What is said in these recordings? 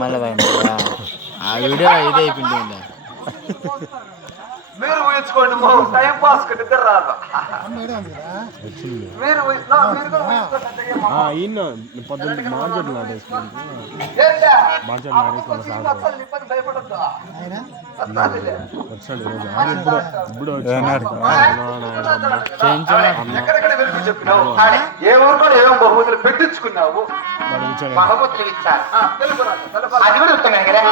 మళ్ళీ ఆ వీడియో ఇదే అయిపోయింది. మీరు ఊహించుకోండి, టైం పాస్ నిద్ర రాదు. మీరు ఎక్కడెక్కడ వెలుగు చెప్పినావు, ఏ ఊరికో ఏమో బహుమతులు పెట్టించుకున్నావు, బహుమతులు ఇచ్చారు. అది కూడా చెప్తాను కదా.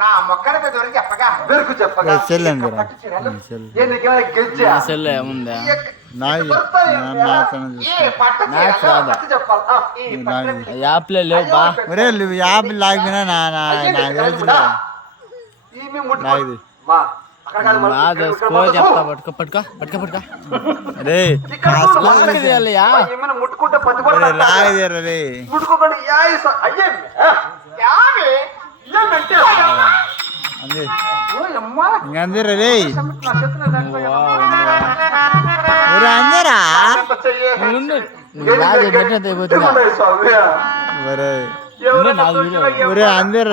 నా మొక్కడికి దొరికి చెప్పగా దొరికి చెప్పగా ఏముందా యాప్లే లేవు బా యాప్ లాగినా చెప్తా పట్టుకో పట్టుకో పట్టుకో పట్టుకో రే ముట్టుకుంటే ముట్టుకోకండి. అందరా అందరా అందరు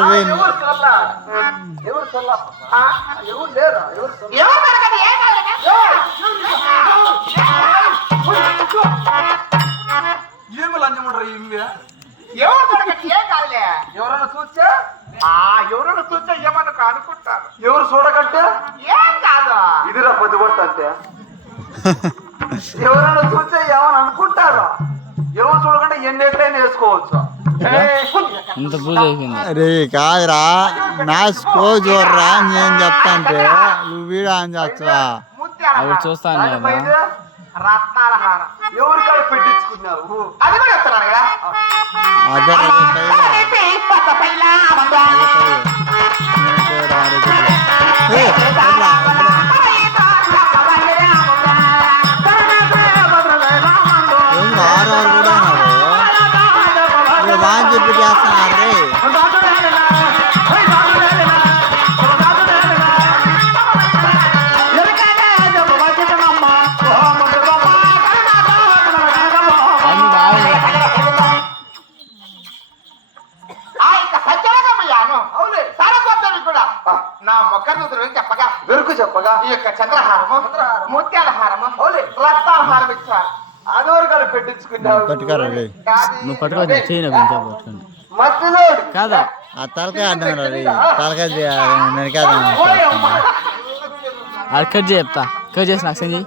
ఏమి లంచముండ్రా ఎవరైనా చూస్తే ఏమన్నా అనుకుంటారు. ఎవరు చూడకంటే ఏం కాదు, ఇదిరా పొద్దుబొట్టు అంటే. ఎవరైనా చూస్తే ఏమని అనుకుంటారు. ఎవరు చూడకంటే ఎన్నిట్లయినా వేసుకోవచ్చు. రే కాదురా నా స్కో చూడరా నేను చెప్తా అంటే నువ్వు వీడియో అని చేస్తావా చూస్తాను. రత్నాల హారం ఎవరికాడ పెట్టించుకున్నావు అది కూడా చెప్తున్నాను కదా. చెప్పి చేస్తున్నారు రే. నా మొక్కలు చెప్పగా వెరుకు చెప్పగా ఈ యొక్క చంద్రహారము ముత్యాల హారము రత్నాల హారం ఇచ్చా అదోరకాలు పెట్టించుకున్నావు. మధ్యలో కాదా ఆ తలకాయ అడ్డం తలకాయ అది కట్ చెప్తా కట్ చేసి నాకు సంజయ్